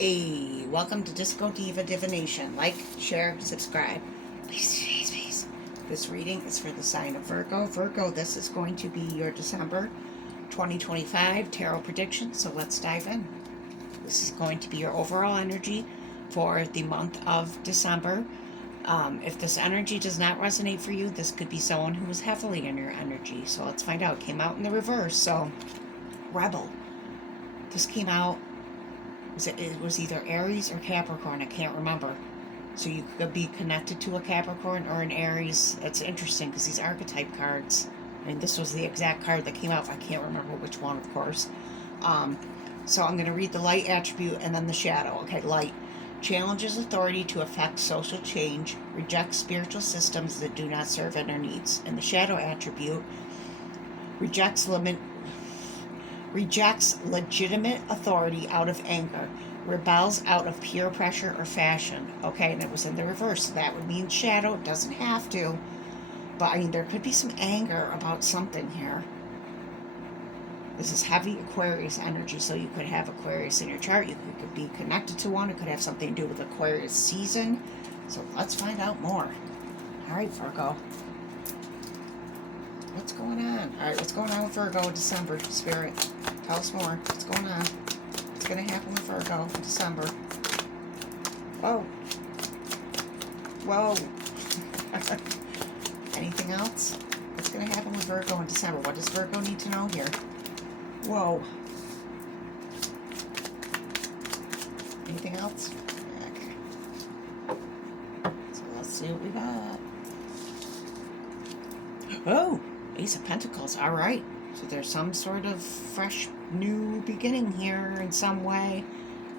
Hey, welcome to Disco Diva Divination. Like, share, subscribe. Please, please, please. This reading is for the sign of Virgo. Virgo, this is going to be your December 2025 tarot prediction. So let's dive in. This is going to be your overall energy for the month of December. If this energy does not resonate for you, this could be someone who is heavily in your energy. So let's find out. It came out in the reverse. So, Rebel. This came out. It was either Aries or Capricorn. I can't remember. So you could be connected to a Capricorn or an Aries. That's interesting because these archetype cards. I mean, this was the exact card that came out. I can't remember which one, of course. So I'm going to read the light attribute and then the shadow. Okay, light. Challenges authority to effect social change. Rejects spiritual systems that do not serve inner needs. And the shadow attribute rejects legitimate authority out of anger, rebels out of peer pressure or fashion. Okay, and it was in the reverse. So that would mean shadow. It doesn't have to. But I mean, there could be some anger about something here. This is heavy Aquarius energy, so you could have Aquarius in your chart. You could be connected to one. It could have something to do with Aquarius season. So let's find out more. All right, Virgo. What's going on? All right, what's going on with Virgo in December? Spirit, tell us more. What's going on? What's going to happen with Virgo in December? Whoa. Whoa. Anything else? What's going to happen with Virgo in December? What does Virgo need to know here? Whoa. Anything else? Okay. So let's see what we got. Oh, Ace of Pentacles. All right. So there's some sort of fresh new beginning here in some way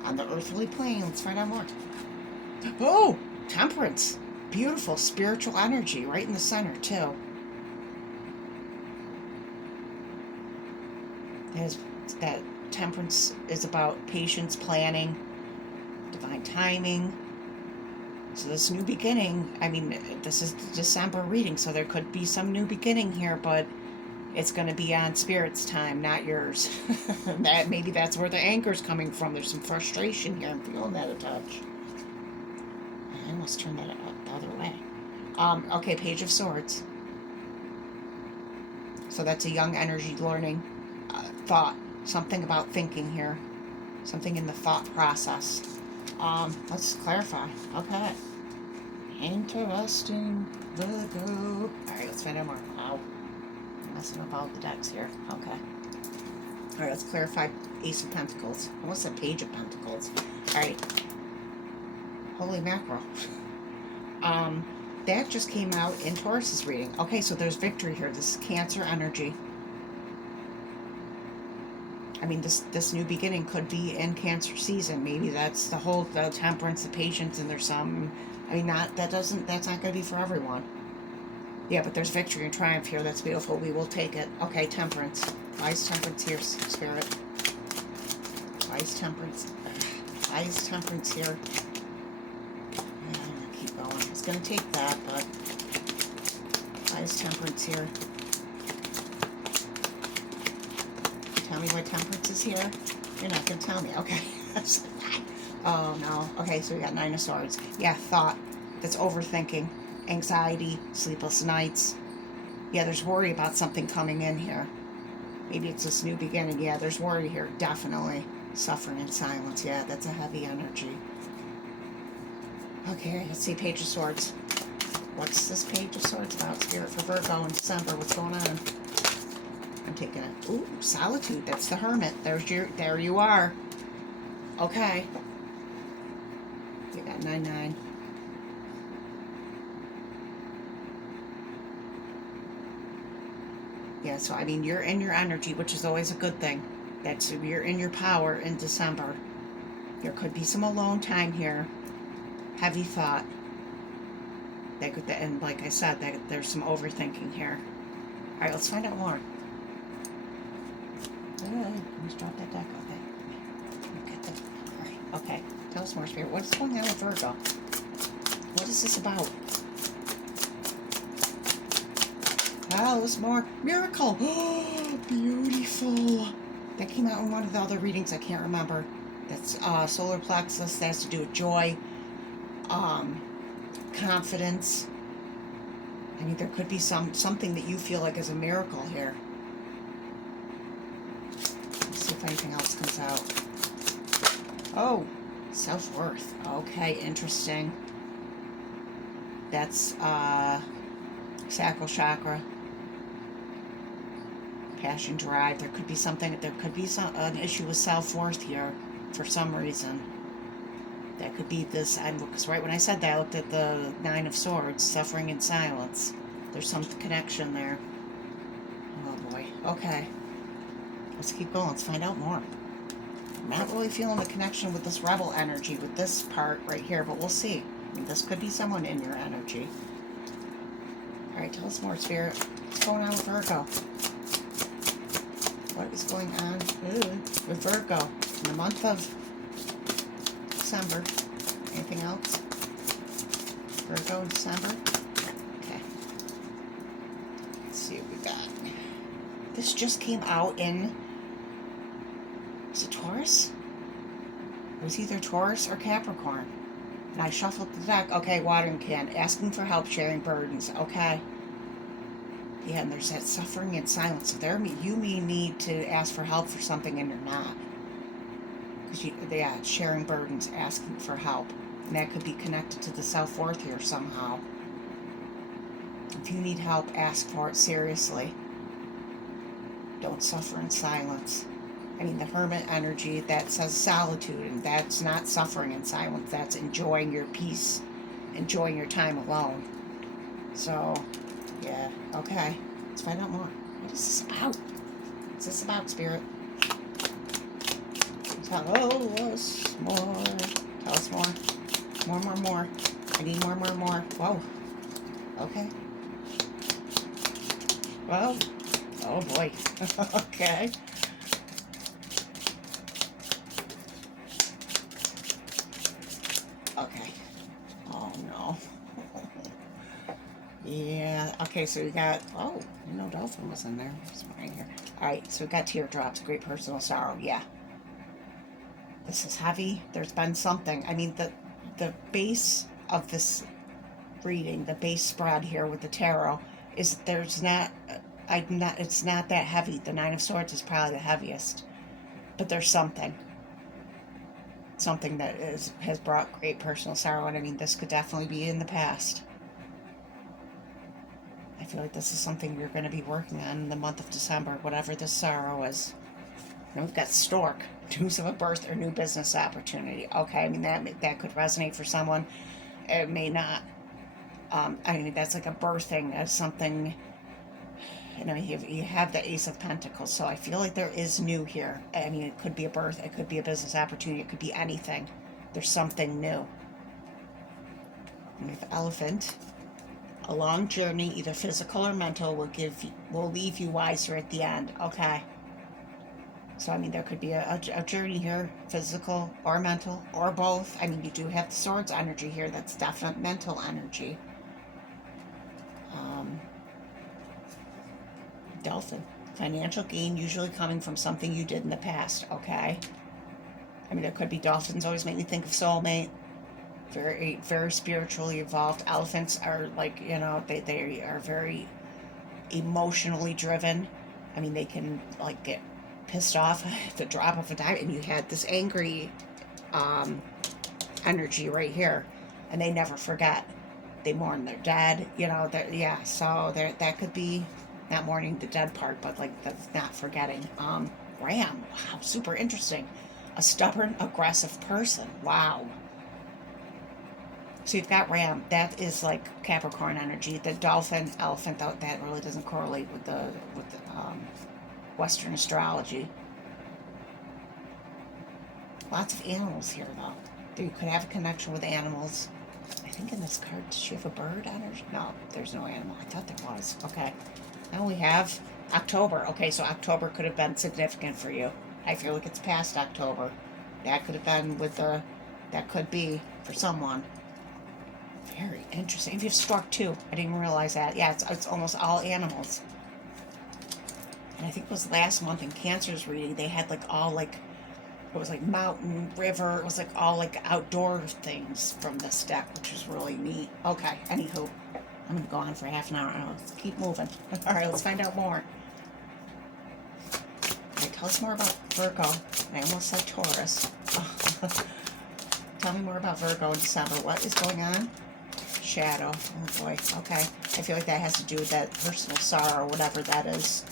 on the earthly plane. Let's find out more. Oh, Temperance. Beautiful spiritual energy right in the center, too. That Temperance is about patience, planning, divine timing. So this new beginning, I mean, this is the December reading, so there could be some new beginning here, but it's going to be on Spirit's time, not yours. Maybe that's where the anger's coming from. There's some frustration here. I'm feeling that a touch. I almost turned that up the other way. Okay, Page of Swords. So that's a young energy learning thought. Something about thinking here. Something in the thought process. Let's clarify. Okay. Interesting. Virgo. Alright, let's find out more. Wow. I'm messing up all the decks here. Okay. Alright, let's clarify Ace of Pentacles. I almost said Page of Pentacles. Alright. Holy mackerel. That just came out in Taurus's reading. Okay, so there's victory here. This is Cancer energy. I mean, this new beginning could be in Cancer season. Maybe that's the Temperance, the patience, and there's some. I mean, that's not going to be for everyone. Yeah, but there's victory and triumph here. That's beautiful. We will take it. Okay, Temperance. Why is Temperance here, Spirit? Why is Temperance? Why is Temperance here? Yeah, I'm gonna keep going. I was gonna take that, but why is Temperance here? Tell me why Temperance is here? You're not going to tell me. Okay. Oh, no. Okay, so we got Nine of Swords. Yeah, thought. That's overthinking. Anxiety. Sleepless nights. Yeah, there's worry about something coming in here. Maybe it's this new beginning. Yeah, there's worry here. Definitely. Suffering in silence. Yeah, that's a heavy energy. Okay, let's see. Page of Swords. What's this Page of Swords about? Spirit for Virgo in December. What's going on? I'm taking it. Ooh, Solitude. That's the Hermit. There you are. Okay. You got 9-9. Yeah, so I mean, you're in your energy, which is always a good thing. You're in your power in December. There could be some alone time here. Heavy thought. And like I said, there's some overthinking here. All right, let's find out more. Let's drop that deck. Okay. All right. Okay. Tell us more, Spirit. What is going on with Virgo? What is this about? Tell us more. Miracle. Oh, beautiful. That came out in one of the other readings. I can't remember. That's solar plexus. That has to do with joy, confidence. I mean, there could be something that you feel like is a miracle here. Let's see if anything else comes out. Oh, self-worth. Okay, interesting. That's sacral chakra. Passion, drive. There could be something. There could be an issue with self-worth here for some reason. That could be this. Because right when I said that, I looked at the Nine of Swords, suffering in silence. There's some connection there. Oh boy. Okay. Let's keep going. Let's find out more. I'm not really feeling the connection with this rebel energy, with this part right here, but we'll see. I mean, this could be someone in your energy. Alright, tell us more, Spirit. What's going on with Virgo? What is going on with Virgo in the month of December? Anything else? Virgo in December? Okay. Let's see what we got. This just came out in... Is it Taurus? It was either Taurus or Capricorn. And I shuffled the deck. Okay, watering can. Asking for help, sharing burdens. Okay. Yeah, and there's that suffering in silence. So there, you may need to ask for help for something and you're not. Because yeah, sharing burdens, asking for help. And that could be connected to the self-worth here somehow. If you need help, ask for it seriously. Don't suffer in silence. I mean, the hermit energy, that says solitude, and that's not suffering in silence. That's enjoying your peace, enjoying your time alone. So, yeah, okay. Let's find out more. What is this about? What's this about, Spirit? Tell us more. Tell us more. More. I need more. Whoa. Okay. Well, oh boy. Okay. Okay. Oh no. Yeah. Okay, so we got... Oh, no dolphin was in there. It's right here. Alright, so we got teardrops. Great personal sorrow. Yeah. This is heavy. There's been something. I mean, the base of this reading, the base spread here with the tarot, is it's not that heavy. The Nine of Swords is probably the heaviest. But there's something that has brought great personal sorrow, and I mean, this could definitely be in the past. I feel like this is something you're going to be working on in the month of December, whatever this sorrow is. And we've got Stork, news of a birth or new business opportunity. Okay, I mean, that could resonate for someone. It may not. I mean, that's like a birthing of something. You know, you have the Ace of Pentacles, so I feel like there is new here. I mean, it could be a birth, it could be a business opportunity, it could be anything. There's something new. And with Elephant, a long journey, either physical or mental, will leave you wiser at the end. Okay. So, I mean, there could be a journey here, physical or mental, or both. I mean, you do have the Swords energy here. That's definite mental energy. Dolphin. Financial gain usually coming from something you did in the past, okay? I mean, there could be dolphins. Always make me think of soulmate. Very, very spiritually evolved. Elephants are like, you know, they are very emotionally driven. I mean, they can, like, get pissed off at the drop of a dime, and you had this angry energy right here, and they never forget. They mourn their dead, you know. Yeah, so that could be not mourning the dead part, but like the not forgetting. Ram, wow, super interesting. A stubborn, aggressive person. Wow. So you've got Ram. That is like Capricorn energy. The dolphin, elephant, that really doesn't correlate with the Western astrology. Lots of animals here, though. You could have a connection with animals. I think in this card, does she have a bird on her? No, there's no animal. I thought there was. Okay. Now we have October. Okay, so October could have been significant for you. I feel like it's past October. That could have been that could be for someone. Very interesting. If you have Stork too, I didn't even realize that. Yeah, it's almost all animals. And I think it was last month in Cancer's reading, they had like all like It was like mountain, river. It was like all like outdoor things from this deck, which is really neat. Okay, anywho, I'm gonna go on for half an hour. Let's keep moving. All right, let's find out more. Okay, tell us more about Virgo. I almost said Taurus. Tell me more about Virgo in December. What is going on? Shadow. Oh boy. Okay. I feel like that has to do with that personal sorrow, whatever that is.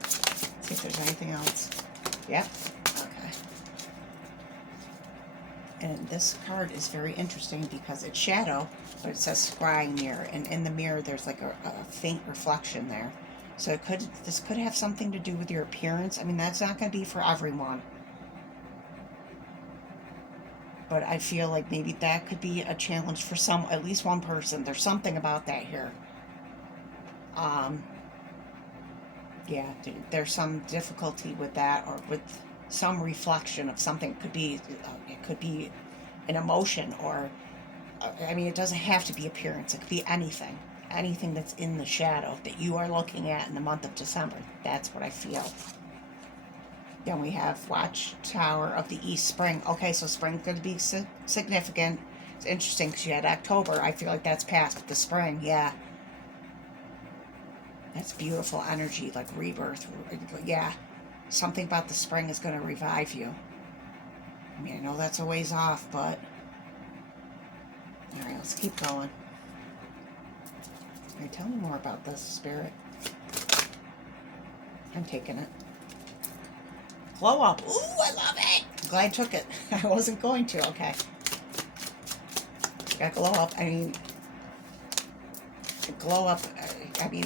Let's see if there's anything else. Yep. Okay. And this card is very interesting because it's shadow, but it says scrying mirror, and in the mirror there's like a faint reflection there. So this could have something to do with your appearance. I mean, that's not going to be for everyone. But I feel like maybe that could be a challenge for at least one person. There's something about that here. Yeah, there's some difficulty with that, or with some reflection of something. It could be an emotion, or I mean, it doesn't have to be appearance. It could be anything that's in the shadow that you are looking at in the month of December. That's what I feel. Then we have Watchtower of the East, spring. Okay, so spring's going to be significant. It's interesting because you had October. I feel like that's past, but the spring, yeah. That's beautiful energy, like rebirth. Yeah, something about the spring is going to revive you. I mean, I know that's a ways off, but... Alright, let's keep going. Alright, tell me more about this, Spirit. I'm taking it. Glow up. Ooh, I love it. I'm glad I took it. I wasn't going to. Okay. Got glow up. I mean, glow up. I mean,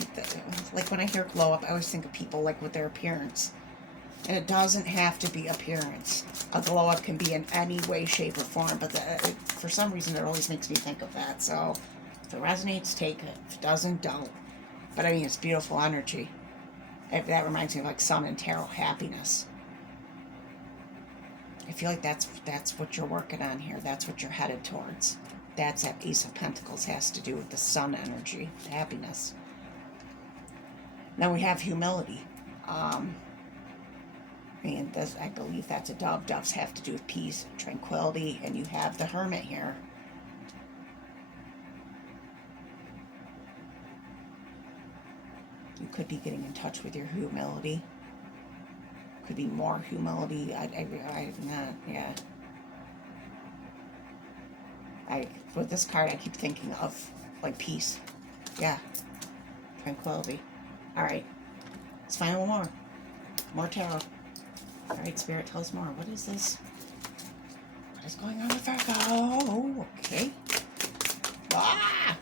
like when I hear glow up, I always think of people like with their appearance. And it doesn't have to be appearance. A glow up can be in any way, shape, or form. But for some reason, it always makes me think of that. So if it resonates, take it. If it doesn't, don't. But I mean, it's beautiful energy. That reminds me of like Sun and Tarot, happiness. I feel like that's what you're working on here. That's what you're headed towards. That's that Ace of Pentacles has to do with the Sun energy, happiness. Then we have humility. And I believe that's a dove. Doves have to do with peace, tranquility, and you have the Hermit here. You could be getting in touch with your humility. Could be more humility. I'm not, yeah. With this card, I keep thinking of, like, peace. Yeah. Tranquility. Alright. Let's find one more. More tarot. Alright, Spirit, tell us more. What is this? What is going on with Virgo? Okay. Ah!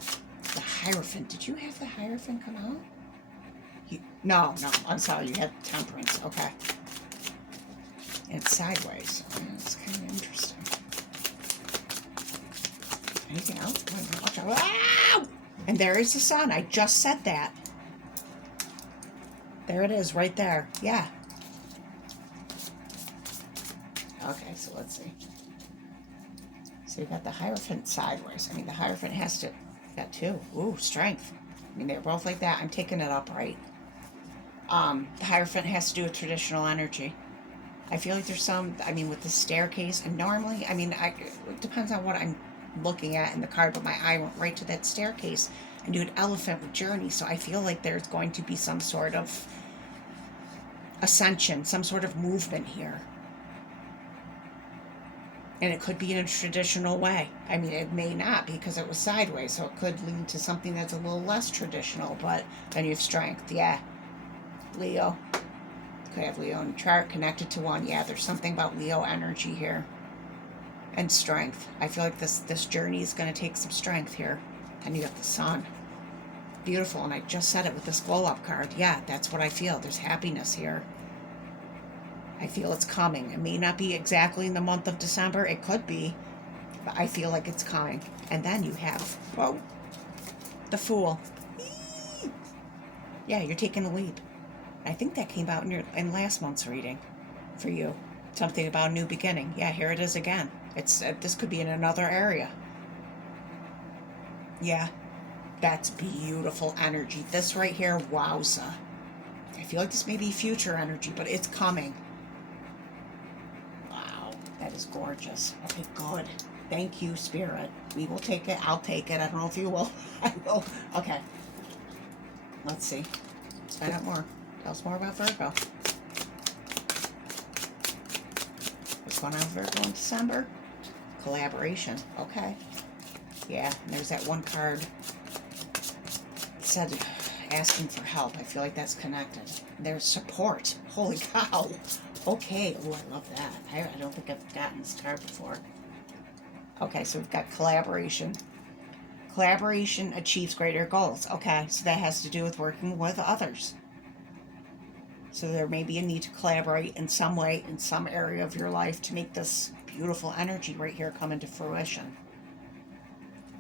The Hierophant. Did you have the Hierophant come out? No, I'm sorry. You had Temperance. Okay. And it's sideways. It's kind of interesting. Anything else? Watch out. Ah! And there is the Sun. I just said that. There it is, right there. Yeah. Okay, so let's see. So you got the Hierophant sideways. I mean, the Hierophant has to... You got two. Ooh, Strength. I mean, they're both like that. I'm taking it up, right? The Hierophant has to do with traditional energy. I feel like there's some, I mean, with the staircase, and normally, I mean, it depends on what I'm looking at in the card, but my eye went right to that staircase and do an elephant with journey, so I feel like there's going to be some sort of ascension, some sort of movement here. And it could be in a traditional way. I mean, it may not because it was sideways, so it could lead to something that's a little less traditional, but then you have Strength, yeah. Leo. Could have Leo in the chart connected to one. Yeah, there's something about Leo energy here. And Strength. I feel like this journey is going to take some strength here. And you got the Sun. Beautiful, and I just said it with this glow up card. Yeah, that's what I feel. There's happiness here. I feel it's coming. It may not be exactly in the month of December. It could be. But I feel like it's coming. And then you have, whoa, the Fool. Yeah, you're taking a leap. I think that came out in last month's reading for you. Something about a new beginning. Yeah, here it is again. It's this could be in another area. Yeah, that's beautiful energy. This right here, wowza. I feel like this may be future energy, but it's coming. That is gorgeous. Okay, good. Thank you, Spirit. We will take it. I'll take it. I don't know if you will. I will. Okay. Let's see. Let's find out more. Tell us more about Virgo. What's going on with Virgo in December? Collaboration. Okay. Yeah, and there's that one card that said asking for help. I feel like that's connected. There's support. Holy cow. Okay. Oh, I love that. I don't think I've gotten this card before. Okay, so we've got collaboration. Collaboration achieves greater goals. Okay, so that has to do with working with others. So there may be a need to collaborate in some way, in some area of your life to make this beautiful energy right here come into fruition.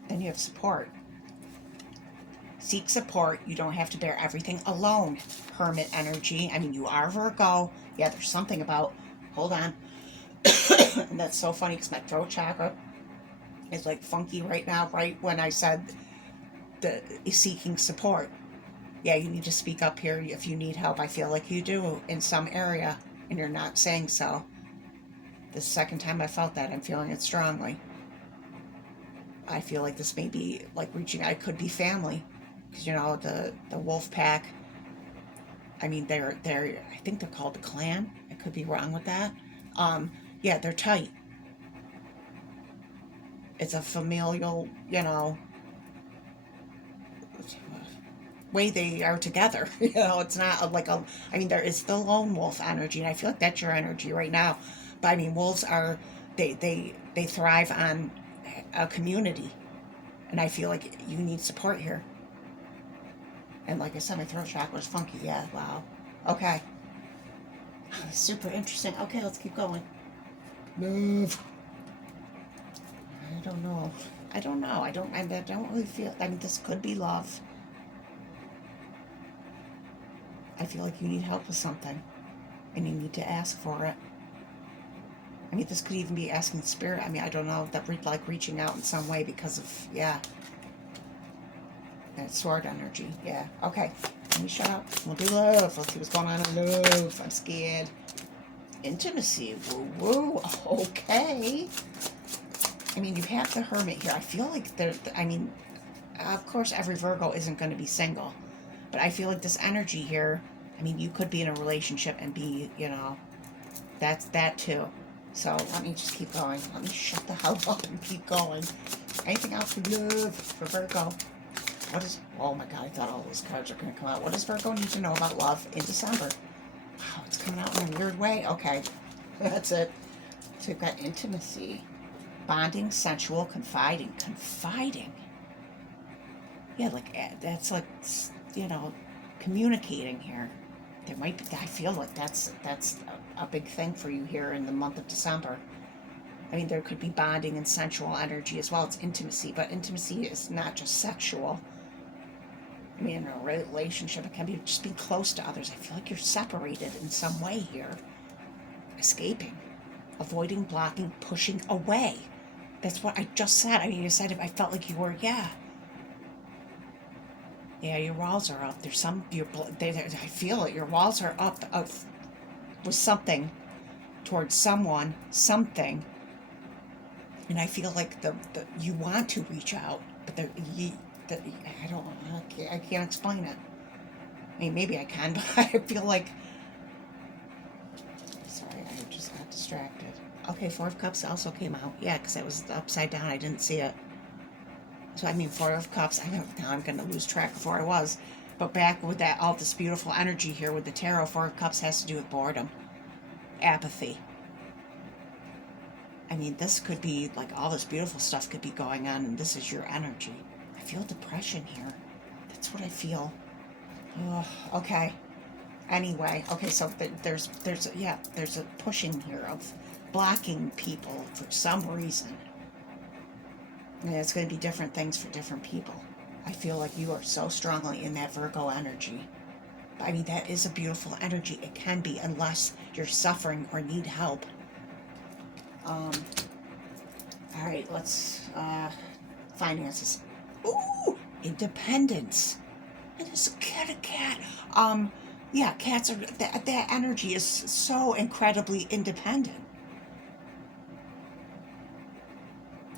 Then you have support. Seek support. You don't have to bear everything alone. Hermit energy. I mean, you are Virgo. Yeah, there's something about, hold on. And that's so funny because my throat chakra is like funky right now, right when I said the seeking support. Yeah, you need to speak up here if you need help. I feel like you do in some area and you're not saying so. The second time I felt that, I'm feeling it strongly. I feel like this may be like reaching, I could be family. Because, you know, the wolf pack, I mean, they're I think they're called the clan. I could be wrong with that. Yeah, they're tight. It's a familial, you know, way they are together. You know, it's not like a, I mean, there is the lone wolf energy, and I feel like that's your energy right now. But I mean, wolves are, they thrive on a community. And I feel like you need support here. And like I said, my throat chakra is funky. Yeah, wow. Okay. Super interesting. Okay, let's keep going. Move. I don't know. I don't really feel, I mean, this could be love. I feel like you need help with something. And you need to ask for it. I mean, this could even be asking spirit. I mean, I don't know, that like reaching out in some way because of, yeah. That sword energy. Yeah. Okay. Let me shut up. We'll do love. Let's see what's going on in love. I'm scared. Intimacy. Woo woo. Okay. I mean, you have the Hermit here. I feel like I mean, of course, every Virgo isn't going to be single. But I feel like this energy here, I mean, you could be in a relationship and be, you know, that's that too. So let me just keep going. Let me shut the hell up and keep going. Anything else for love for Virgo? What is, oh my God, I thought all those cards are going to come out. What does Virgo need to know about love in December? Wow, it's coming out in a weird way. Okay, that's it. So we've got intimacy, bonding, sensual, confiding. Yeah, like, that's like, you know, communicating here. There might be, I feel like that's a big thing for you here in the month of December. I mean, there could be bonding and sensual energy as well. It's intimacy, but intimacy is not just sexual. I mean, in a relationship, it can be just being close to others. I feel like you're separated in some way here. Escaping, avoiding, blocking, pushing away. That's what I just said. I mean, you said if I felt like you were, yeah. Yeah, your walls are up. There's some, I feel it. Your walls are up with something towards someone, something. And I feel like you want to reach out, but I can't explain it. I mean, maybe I can, but I feel like, sorry, I just got distracted. Okay, Four of Cups also came out. Yeah, because it was upside down. I didn't see it. So, I mean, Four of Cups, now I'm going to lose track of where I was. But back with that, all this beautiful energy here with the tarot, Four of Cups has to do with boredom, apathy. I mean, this could be, like, all this beautiful stuff could be going on, and this is your energy. I feel depression here. That's what I feel. Oh, okay. Anyway, okay, so there's a pushing here of blocking people for some reason. And it's going to be different things for different people. I feel like you are so strongly in that Virgo energy. I mean, that is a beautiful energy. It can be, unless you're suffering or need help. All right, let's, finances. Ooh, independence. And there's a cat. Yeah, cats are, that energy is so incredibly independent.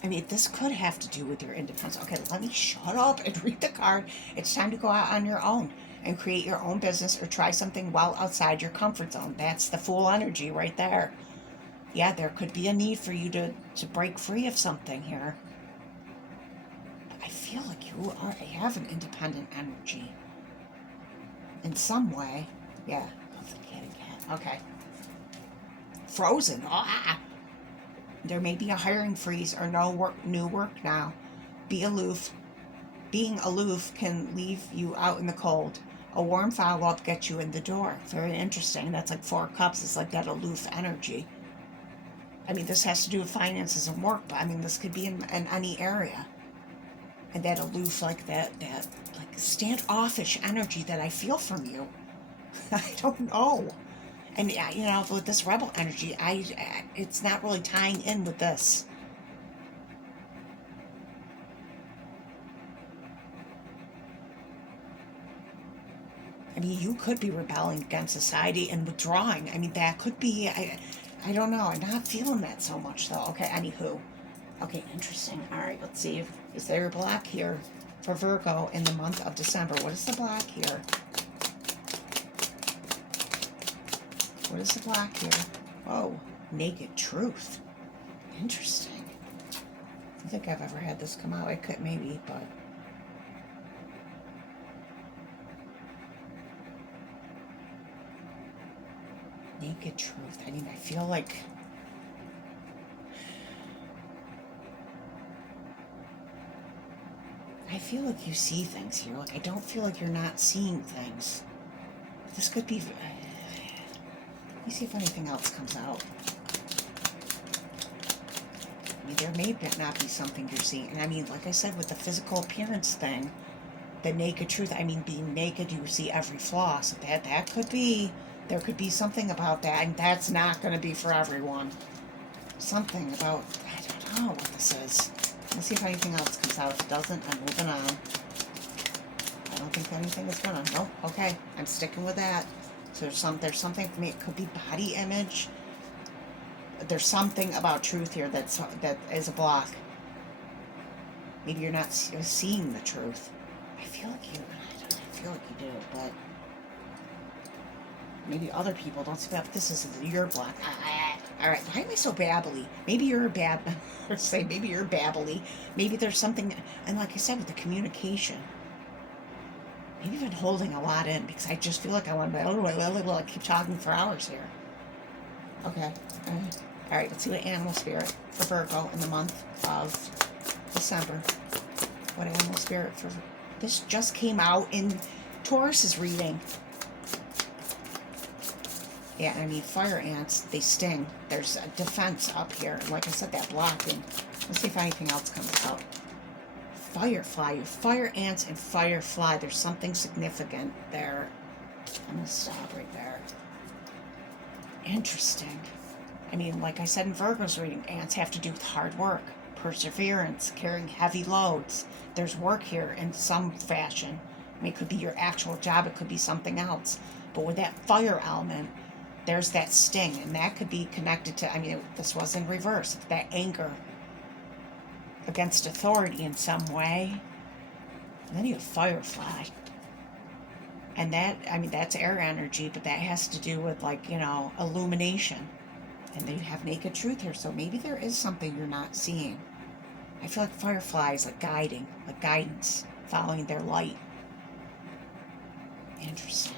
I mean, this could have to do with your independence. Okay, let me shut up and read the card. It's time to go out on your own and create your own business or try something well outside your comfort zone. That's the Fool energy right there. Yeah, there could be a need for you to break free of something here. But I feel like you have an independent energy in some way. Yeah, okay. Frozen. Ah! There may be a hiring freeze or no work, new work now. Be aloof. Being aloof can leave you out in the cold. A warm follow-up gets you in the door. Very interesting. That's like 4 cups. It's like that aloof energy. I mean, this has to do with finances and work, but I mean, this could be in any area. And that aloof, like that like standoffish energy that I feel from you. I don't know. And you know, with this rebel energy, it's not really tying in with this. I mean, you could be rebelling against society and withdrawing. I mean, that could be. I don't know. I'm not feeling that so much though. Okay. Anywho. Okay. Interesting. All right. Let's see. Is there a block here for Virgo in the month of December? What is the block here? What is the block here? Oh, naked truth. Interesting. I don't think I've ever had this come out. I could maybe, but naked truth. I mean, I feel like you see things here. Like, I don't feel like you're not seeing things. This could be. Let me see if anything else comes out. I mean, there may not be something you're seeing. And I mean, like I said, with the physical appearance thing, the naked truth, I mean, being naked, you see every flaw. So that could be, there could be something about that. And that's not going to be for everyone. Something about, I don't know what this is. Let's see if anything else comes out. If it doesn't, I'm moving on. I don't think anything is going to. Nope. Okay. I'm sticking with that. So there's something for me. It could be body image. There's something about truth here that is a block. Maybe you're not seeing the truth. I feel like you. I feel like you do, but maybe other people don't see that. But this is your block. All right. Why am I so babbly? Maybe you're a maybe you're babbly. Maybe there's something. And like I said, with the communication. Maybe I've been holding a lot in because I just feel like I want to keep talking for hours here. Okay. All right. Let's see what animal spirit for Virgo in the month of December. What animal spirit for this just came out in Taurus's reading. Yeah, I mean, fire ants, they sting. There's a defense up here. And like I said, that blocking. Let's see if anything else comes out. Firefly, fire ants and firefly. There's something significant there. I'm going to stop right there. Interesting. I mean, like I said in Virgo's reading, ants have to do with hard work, perseverance, carrying heavy loads. There's work here in some fashion. I mean, it could be your actual job. It could be something else. But with that fire element, there's that sting. And that could be connected to, I mean, this was in reverse. That anger against authority in some way. And then you have firefly. And that, I mean, that's air energy, but that has to do with, like, you know, illumination. And then you have naked truth here. So maybe there is something you're not seeing. I feel like firefly is like guiding, like guidance, following their light. Interesting.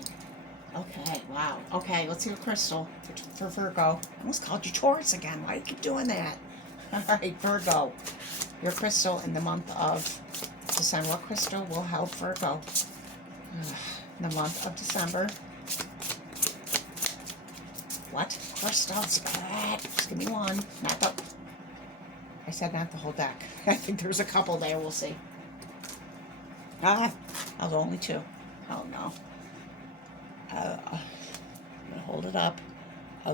Okay, wow. Okay, let's see a crystal for Virgo. I almost called you Taurus again. Why do you keep doing that? All right, Virgo. Your crystal in the month of December. What crystal will help Virgo in the month of December? What crystals? Just give me one. Not the... I said not the whole deck. I think there's a couple there. We'll see. Oh, only 2. Oh, no. I'm going to hold it up. Yeah,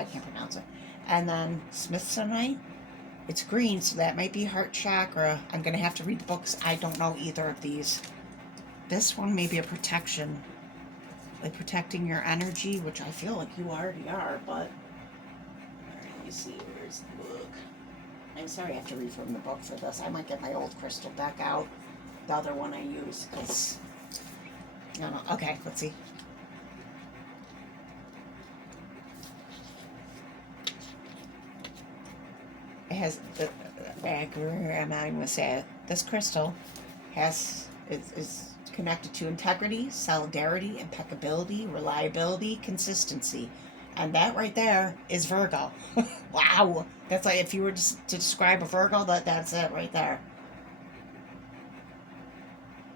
I can't pronounce it. And then Smithsonite. It's green, so that might be heart chakra. I'm going to have to read the books. I don't know either of these. This one may be a protection. Like protecting your energy, which I feel like you already are, but... Alright, let me see. Where's the book? I'm sorry I have to read from the book for this. I might get my old crystal deck out. The other one I use because, I don't know. Okay, let's see. It has, I'm going to say it. This crystal is connected to integrity, solidarity, impeccability, reliability, consistency. And that right there is Virgo. Wow. That's like if you were to describe a Virgo, that's it right there.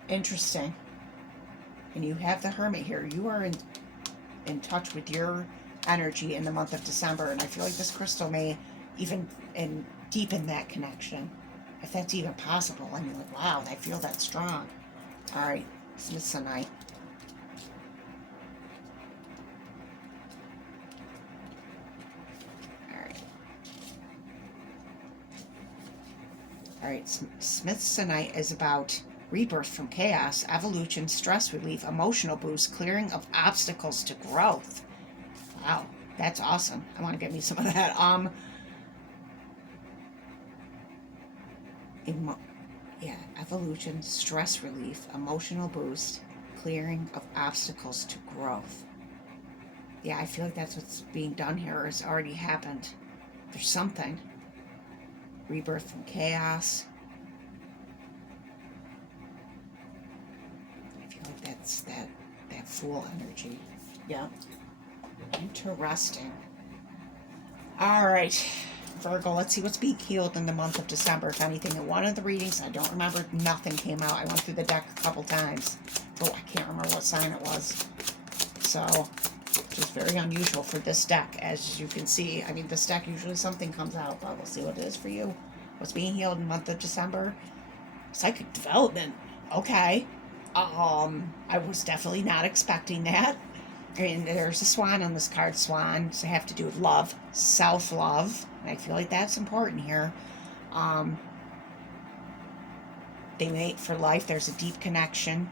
Interesting. And you have the Hermit here. You are in touch with your energy in the month of December, and I feel like this crystal may even deepen that connection, if that's even possible. I mean, like, wow, I feel that strong. All right, Smithsonite. All right, Smithsonite is about rebirth from chaos, evolution, stress relief, emotional boost, clearing of obstacles to growth. Wow, that's awesome. I want to get me some of that. Yeah, evolution, stress relief, emotional boost, clearing of obstacles to growth. Yeah, I feel like that's what's being done here, or has already happened. There's something. Rebirth from chaos. I feel like that's that Fool energy. Yeah. Interesting. All right, Virgo, let's see what's being healed in the month of December. If anything, in one of the readings, I don't remember, nothing came out. I went through the deck a couple times. Oh, I can't remember what sign it was. So, just very unusual for this deck, as you can see. I mean, this deck, usually something comes out, but we'll see what it is for you. What's being healed in the month of December? Psychic development. Okay. I was definitely not expecting that. And there's a swan on this card. Swans have to do with love, self-love. And I feel like that's important here. They mate for life. There's a deep connection.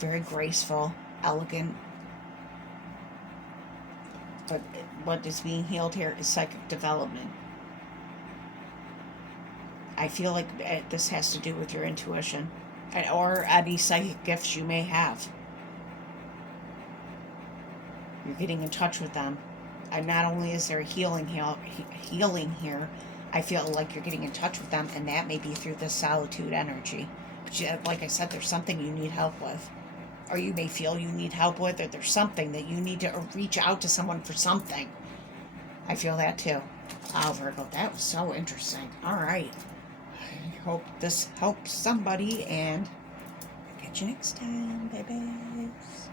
Very graceful, elegant. But what is being healed here is psychic development. I feel like this has to do with your intuition or any psychic gifts you may have. You're getting in touch with them. And not only is there a healing here, I feel like you're getting in touch with them, and that may be through this solitude energy. But like I said, there's something you need help with. Or you may feel you need help with, or there's something that you need to reach out to someone for something. I feel that too. Wow, Virgo, that was so interesting. All right. I hope this helps somebody, and I'll catch you next time, babies.